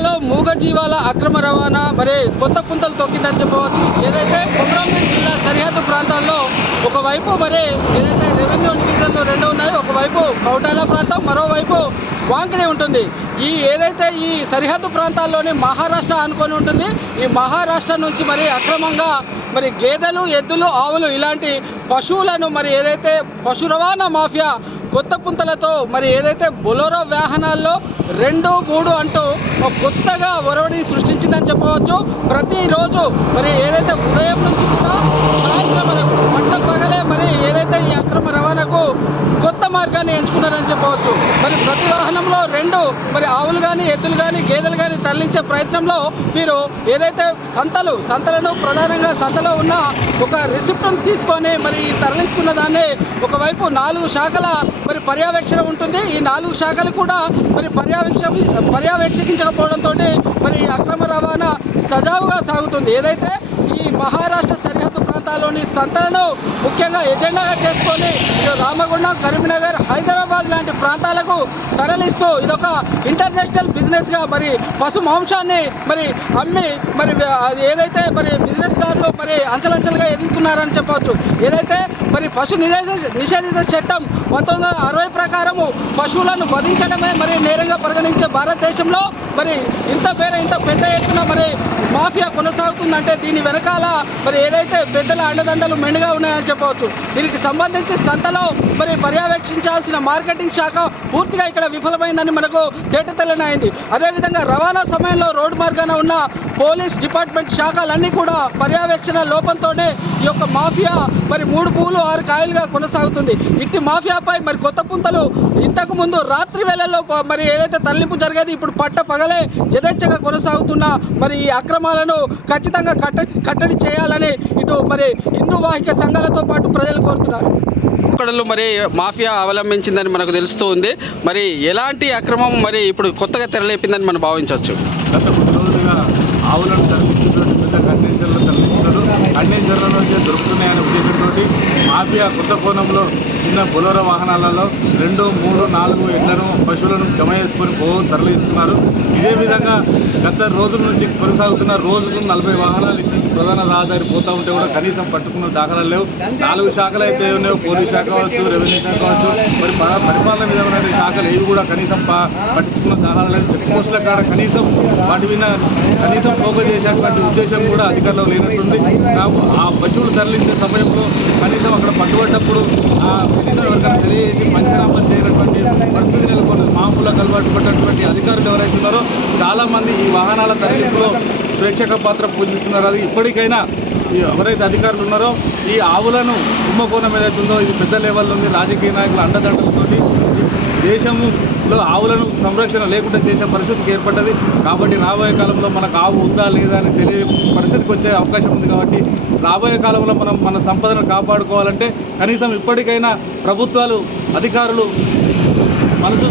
జిల్లాలో మూగజీవాల అక్రమ రవాణా మరి కొత్త పుంతలు తొక్కిందని చెప్పవచ్చు. ఏదైతే కొమరంభీం జిల్లా సరిహద్దు ప్రాంతాల్లో ఒకవైపు మరి ఏదైతే రెవెన్యూ డివిజన్లు రెండు ఉన్నాయో, ఒకవైపు కౌటాల ప్రాంతం, మరోవైపు వాంకిడి ఉంటుంది. ఏదైతే ఈ సరిహద్దు ప్రాంతాల్లోనే మహారాష్ట్ర అనుకొని ఉంటుంది. ఈ మహారాష్ట్ర నుంచి మరి అక్రమంగా మరి గేదెలు, ఎద్దులు, ఆవులు ఇలాంటి పశువులను మరి ఏదైతే పశు రవాణా మాఫియా కొత్త పుంతలతో మరి ఏదైతే బొలెరో వాహనాల్లో 2, 3 అంటూ కొత్తగా ఒరవడి సృష్టించిందని చెప్పవచ్చు. ప్రతిరోజు మరి ఏదైతే ఉదయం నుంచి కూడా సాయంత్రం వరకు పగలే మరి ఏదైతే ఈ అక్రమ రవాణాకు కొత్త మార్గాన్ని ఎంచుకున్నారని చెప్పవచ్చు. మరి ప్రతి వాహనంలో 2 మరి ఆవులు కానీ, ఎద్దులు కానీ, గేదెలు కానీ తరలించే ప్రయత్నంలో వీరు ఏదైతే సంతలను ప్రధానంగా సంతలో ఉన్న ఒక రిసిప్ట్ను తీసుకొని మరి తరలిస్తున్న దాన్ని ఒకవైపు 4 శాఖల మరి పర్యవేక్షణ ఉంటుంది. ఈ 4 శాఖలు కూడా మరి పర్యవేక్షించకపోవడంతో మరి అక్రమ రవాణా సజావుగా సాగుతుంది. ఏదైతే ఈ మహారాష్ట్ర సరిహద్దు ప్రాంతాల్లోని సంతలను ముఖ్యంగా ఎజెండాగా చేసుకొని రామగుండం, కరీంనగర్, హైదరాబాద్ లాంటి ప్రాంతాలకు తరలిస్తూ ఇదొక ఇంటర్నేషనల్ బిజినెస్గా మరి పశు మాంసాన్ని మరి అమ్మి మరి ఏదైతే మరి బిజినెస్దారులు మరి అంచెలంచెలుగా ఎదుగుతున్నారని చెప్పవచ్చు. ఏదైతే మరి పశు నిషేధిత చట్టం 1960 ప్రకారము పశువులను వధించడమే మరి నేరంగా పరిగణించే భారతదేశంలో మరి ఇంత పెద్ద ఎత్తున మరి మాఫియా కొనసాగుతుందంటే దీని వెనకాల మరి ఏదైతే పెద్దల అండదండలు మెండుగా ఉన్నాయని చెప్పవచ్చు. దీనికి సంబంధించి సంతలో మరి పర్యవేక్షించాల్సిన మార్కెటింగ్ శాఖ పూర్తిగా ఇక్కడ విఫలమైందని మనకు తేటతెల్లనైంది. అదేవిధంగా రవాణా సమయంలో రోడ్డు మార్గాన ఉన్న పోలీస్ డిపార్ట్మెంట్ శాఖలన్నీ కూడా పర్యవేక్షణ లోపంతోనే ఈ యొక్క మాఫియా మరి 3 పూలు 6 కాయలుగా కొనసాగుతుంది. ఇట్టి మాఫియాపై మరి కొత్త పుంతలు ఇంతకు ముందు రాత్రి వేళల్లో మరి ఏదైతే తరలింపు జరిగేది ఇప్పుడు పగలే యథేచ్ఛగా కొనసాగుతున్న మరి ఈ అక్రమాలను ఖచ్చితంగా కట్టడి చేయాలని ఇటు మరి హిందూ వాహిక సంఘాలతో పాటు ప్రజలు కోరుతున్నారు. మరి మాఫియా అవలంబించిందని మనకు తెలుస్తూ ఉంది. మరి ఎలాంటి అక్రమం మరి ఇప్పుడు కొత్తగా తెరలేపిందని మనం భావించవచ్చు. గత కొన్ని రోజులుగా ఆవులను తరలిస్తున్నారు, కంటైనర్లను తరలిస్తున్నారు. కంటైనర్ల నుంచి దొరుకుతున్నాయనే ఉద్దేశంతో మాఫియా కొత్త కోణంలో చిన్న బొలెరో వాహనాలలో 2, 3, 4 ఎడ్లను, పశువులను జమ చేసుకొని తరలిస్తున్నారు. ఇదే విధంగా గత రోజుల నుంచి కొనసాగుతున్న రోజుకు 40 వాహనాలు ఇటు నుంచి ప్రధాన రహదారి పోతూ ఉంటే కూడా కనీసం పట్టుకున్న దాఖలాలు లేవు. 4 శాఖలు అయితే ఉన్నాయో, పోలీస్ శాఖ కావచ్చు, రెవెన్యూ శాఖ కావచ్చు, మరి పరిపాలన విధమైన శాఖలు ఏవి కూడా కనీసం పట్టించుకున్న దాఖలాలు లేదు. చెక్ పోస్టుల కాడ కనీసం వాటి మీద కనీసం ఫోకస్ చేసేటువంటి ఉద్దేశం కూడా అధికారులు లేనట్టుంది. ఆ పశువులు తరలించే సమయంలో కనీసం అక్కడ పట్టుబడ్డప్పుడు కనీసం ఎవరికైనా తెలియజేసి పంచనామా చేయనటువంటి పరిస్థితి నెలకొంది. మామూలుగా అలవాటు పడ్డటువంటి అధికారులు ఎవరైతే ఉన్నారో చాలామంది ఈ వాహనాల తరలింపులో ప్రేక్షక పాత్ర పూజిస్తున్నారు. అది ఇప్పటికైనా ఎవరైతే అధికారులు ఉన్నారో ఈ ఆవులను కుంభకోణం ఏదైతుందో ఇది పెద్ద లెవెల్లో ఉంది. రాజకీయ నాయకుల అండదండలతో దేశంలో ఆవులను సంరక్షణ లేకుండా చేసే పరిస్థితికి ఏర్పడ్డది. కాబట్టి రాబోయే కాలంలో మనకు ఆవు ఉందా లేదా అని తెలియ పరిస్థితికి వచ్చే అవకాశం ఉంది. కాబట్టి రాబోయే కాలంలో మనం మన సంపదను కాపాడుకోవాలంటే కనీసం ఇప్పటికైనా ప్రభుత్వాలు, అధికారులు మనసు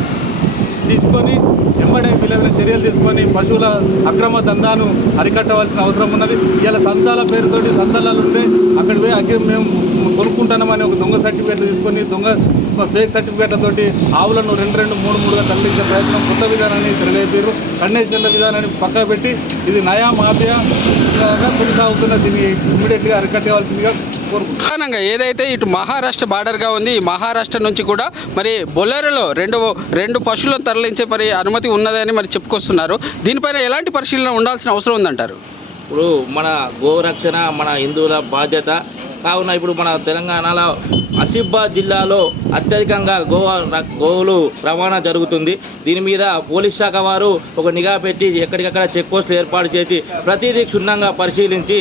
తీసుకొని వెంబడే విలువైన చర్యలు తీసుకొని పశువుల అక్రమ దందాను అరికట్టవలసిన అవసరం ఉన్నది. ఇలా సంతాల పేరుతోటి సంతాలలో ఉంటే అక్కడికి పోయి మేము కొనుక్కుంటున్నామని ఒక దొంగ సర్టిఫికేట్లు తీసుకొని ఫేక్ సర్టిఫికేట్లతోటి ఆవులను 2, 3గా తరలించే ప్రయత్నం కొత్త విధానాన్ని తిరగైపోయారు. కండిషన్ల విధానాన్ని పక్కా పెట్టి ఇది నయా మాఫియాగా కొనసాగుతున్న దీన్ని ఇమ్మీడియట్గా అరికట్టవలసిందిగా కోరుకుంటున్నాను. ఏదైతే ఇటు మహారాష్ట్ర బార్డర్గా ఉంది, ఈ మహారాష్ట్ర నుంచి కూడా మరి బొలెరోలో 2 పశువులను తరలించే మరి అనుమతి ఉన్నదని మరి చెప్పుకొస్తున్నారు. దీనిపైన ఎలాంటి పరిశీలన ఉండాల్సిన అవసరం ఉందంటారు? ఇప్పుడు మన గోరక్షణ మన హిందువుల బాధ్యత కావున ఇప్పుడు మన తెలంగాణలో ఆసిఫాబాద్ జిల్లాలో అత్యధికంగా గోవులు రవాణా జరుగుతుంది. దీని మీద పోలీస్ శాఖ వారు ఒక నిఘా పెట్టి ఎక్కడికక్కడ చెక్ పోస్టులు ఏర్పాటు చేసి ప్రతిదీ క్షుణ్ణంగా పరిశీలించి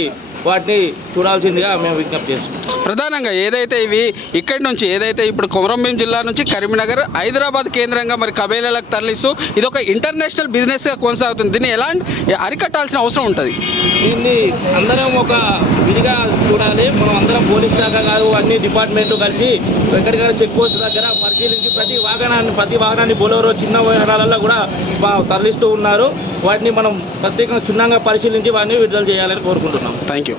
వాటిని చూడాల్సిందిగా మేము విజ్ఞప్తి చేస్తున్నాం. ప్రధానంగా ఏదైతే ఇవి ఇక్కడి నుంచి ఏదైతే ఇప్పుడు కొమరంభీం జిల్లా నుంచి కరీంనగర్, హైదరాబాద్ కేంద్రంగా మరి కబేలాలకు తరలిస్తూ ఇది ఒక ఇంటర్నేషనల్ బిజినెస్గా కొనసాగుతుంది. దీన్ని ఎలాంటి అరికట్టాల్సిన అవసరం ఉంటుంది? దీన్ని అందరం ఒక విధిగా చూడాలి. మనం అందరం పోలీస్ శాఖ కాదు అన్ని డిపార్ట్మెంట్లు కలిసి ఎక్కడికక్కడ చెక్ పోస్ట్ దగ్గర పరిశీలించి ప్రతి వాహనాన్ని బొలెరో చిన్న వాహనాలలో కూడా తరలిస్తూ ఉన్నారు. వాటిని మనం ప్రత్యేకంగా క్షుణ్ణంగా పరిశీలించి వాటిని విడుదల చేయాలని కోరుకుంటున్నాం. Thank you.